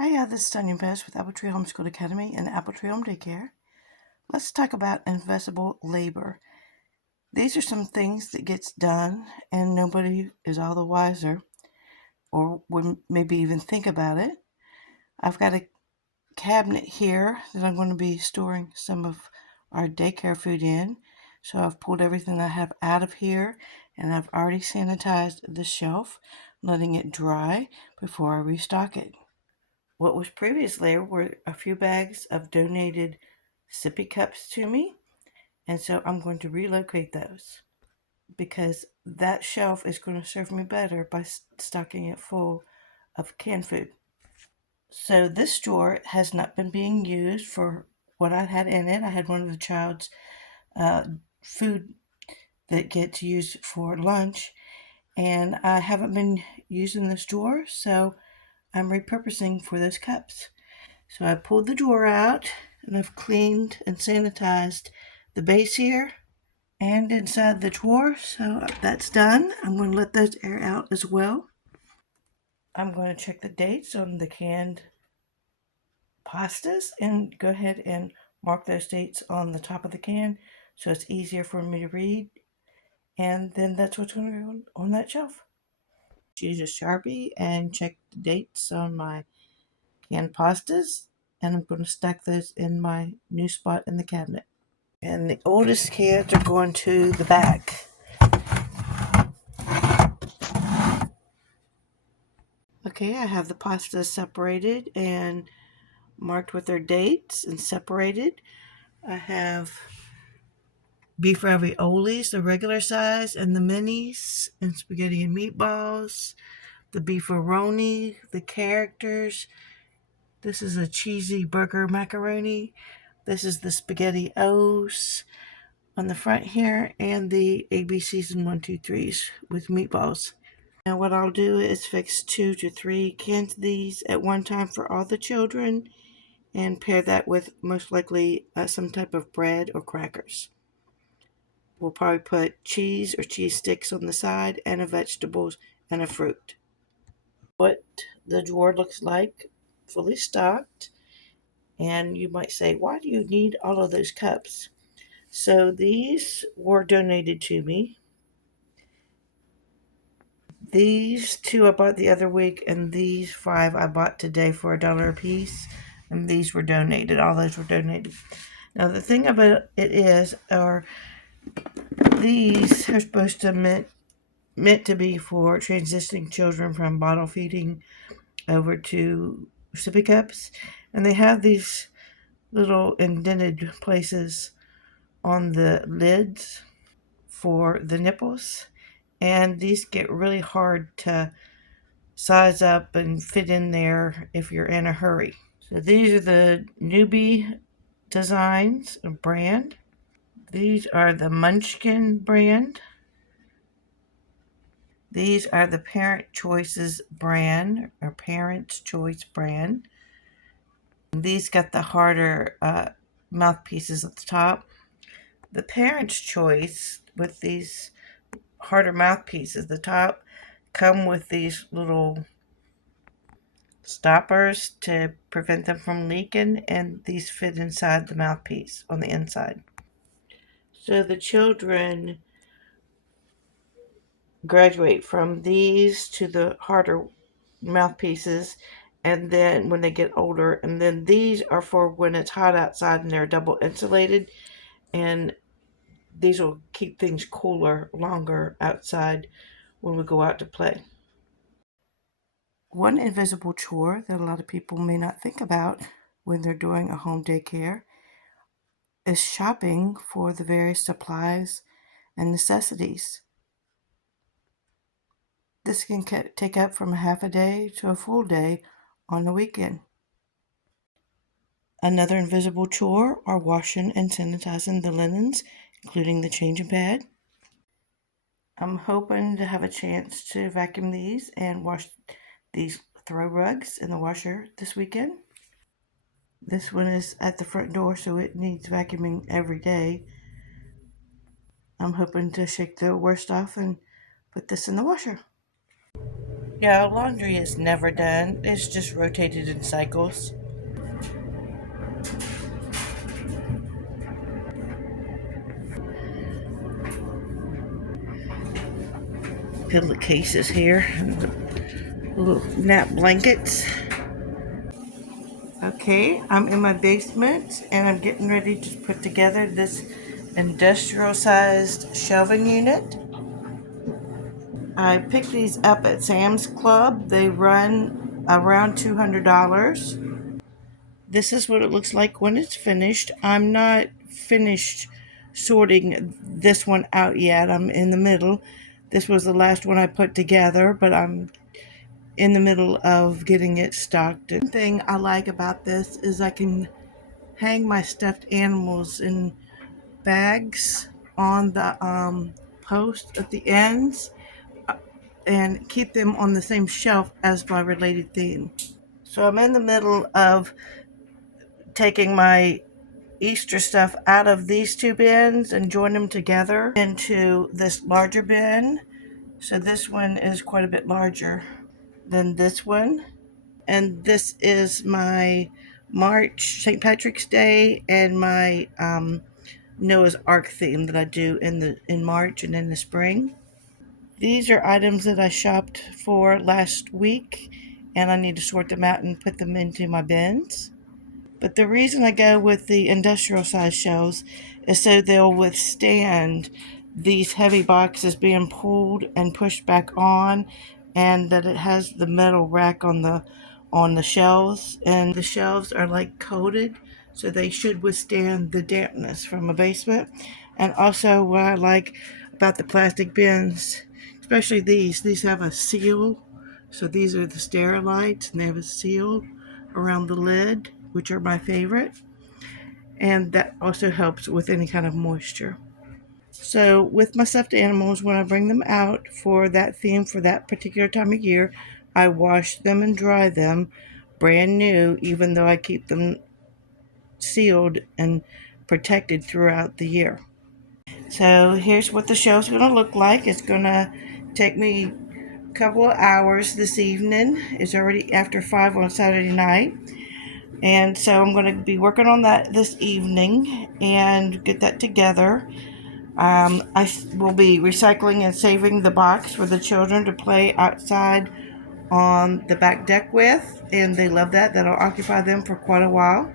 Hi, this is Tanya Best with Apple Tree Homeschool Academy and Apple Tree Home Daycare. Let's talk about invisible labor. These are some things that gets done and nobody is all the wiser or would maybe even think about it. I've got a cabinet here that I'm going to be storing some of our daycare food in. So I've pulled everything I have out of here and I've already sanitized the shelf, letting it dry before I restock it. What was previously there were a few bags of donated sippy cups to me, and so I'm going to relocate those because that shelf is going to serve me better by stocking it full of canned food. So this drawer has not been being used for what I had in it. I had one of the child's food that gets used for lunch, and I haven't been using this drawer, so I'm repurposing for those cups. So I pulled the drawer out and I've cleaned and sanitized the base here and inside the drawer. So that's done. I'm going to let those air out as well. I'm going to check the dates on the canned pastas and go ahead and mark those dates on the top of the can so it's easier for me to read. And then that's what's going to go on that shelf. Use a Sharpie and check the dates on my canned pastas, and I'm going to stack those in my new spot in the cabinet. And the oldest kids are going to the back. Okay, I have the pastas separated and marked with their dates and separated. I have beef raviolis, the regular size, and the minis, and spaghetti and meatballs, the beefaroni, the characters. This is a cheesy burger macaroni. This is the spaghetti O's on the front here, and the ABCs and 1, 2, 3s with meatballs. Now what I'll do is fix 2 to 3 cans of these at one time for all the children and pair that with most likely some type of bread or crackers. We'll probably put cheese or cheese sticks on the side and a vegetables and a fruit. What the drawer looks like, fully stocked. And you might say, why do you need all of those cups? So these were donated to me. These 2 I bought the other week, and these 5 I bought today for $1 a piece. And these were donated. All those were donated. Now the thing about it is, these are supposed to meant to be for transitioning children from bottle feeding over to sippy cups, and they have these little indented places on the lids for the nipples, and these get really hard to size up and fit in there if you're in a hurry. So these are the Newbie Designs brand. These are the Munchkin brand. These are the Parent Choices brand, or Parent's Choice brand. These got the harder mouthpieces at the top. The Parent's Choice with these harder mouthpieces at the top come with these little stoppers to prevent them from leaking, and these fit inside the mouthpiece on the inside. So the children graduate from these to the harder mouthpieces, and then when they get older, and then these are for when it's hot outside and they're double insulated, and these will keep things cooler longer outside when we go out to play. One invisible chore that a lot of people may not think about when they're doing a home daycare is shopping for the various supplies and necessities. This can take up from a half a day to a full day on the weekend. Another invisible chore are washing and sanitizing the linens, including the changing pad. I'm hoping to have a chance to vacuum these and wash these throw rugs in the washer this weekend. This one is at the front door, so it needs vacuuming every day. I'm hoping to shake the worst off and put this in the washer. Yeah, laundry is never done. It's just rotated in cycles. Pillowcases here, little nap blankets. Okay, I'm in my basement and I'm getting ready to put together this industrial sized shelving unit. I picked these up at Sam's Club. They run around $200. This is what it looks like when it's finished. I'm not finished sorting this one out yet. I'm in the middle. This was the last one I put together, but I'm in the middle of getting it stocked. One thing I like about this is I can hang my stuffed animals in bags on the post at the ends and keep them on the same shelf as my related theme. So I'm in the middle of taking my Easter stuff out of these two bins and join them together into this larger bin. So this one is quite a bit larger than this one. And this is my March St. Patrick's Day and my Noah's Ark theme that I do in March and in the spring. These are items that I shopped for last week, and I need to sort them out and put them into my bins. But the reason I go with the industrial size shelves is so they'll withstand these heavy boxes being pulled and pushed back on, and that it has the metal rack on the shelves, and the shelves are like coated, so they should withstand the dampness from a basement. And also what I like about the plastic bins, especially these have a seal. So these are the Sterilites, and they have a seal around the lid, which are my favorite, and that also helps with any kind of moisture. So with my stuffed animals, when I bring them out for that theme for that particular time of year, I wash them and dry them brand new, even though I keep them sealed and protected throughout the year. So here's what the show's going to look like. It's going to take me a couple of hours this evening. It's already after 5 on Saturday night. And so I'm going to be working on that this evening and get that together. I will be recycling and saving the box for the children to play outside on the back deck with, and they love that. That'll occupy them for quite a while.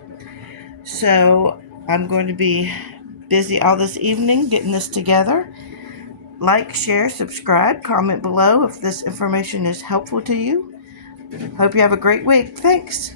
So I'm going to be busy all this evening getting this together. Like, share, subscribe, comment below if this information is helpful to you. Hope you have a great week. Thanks.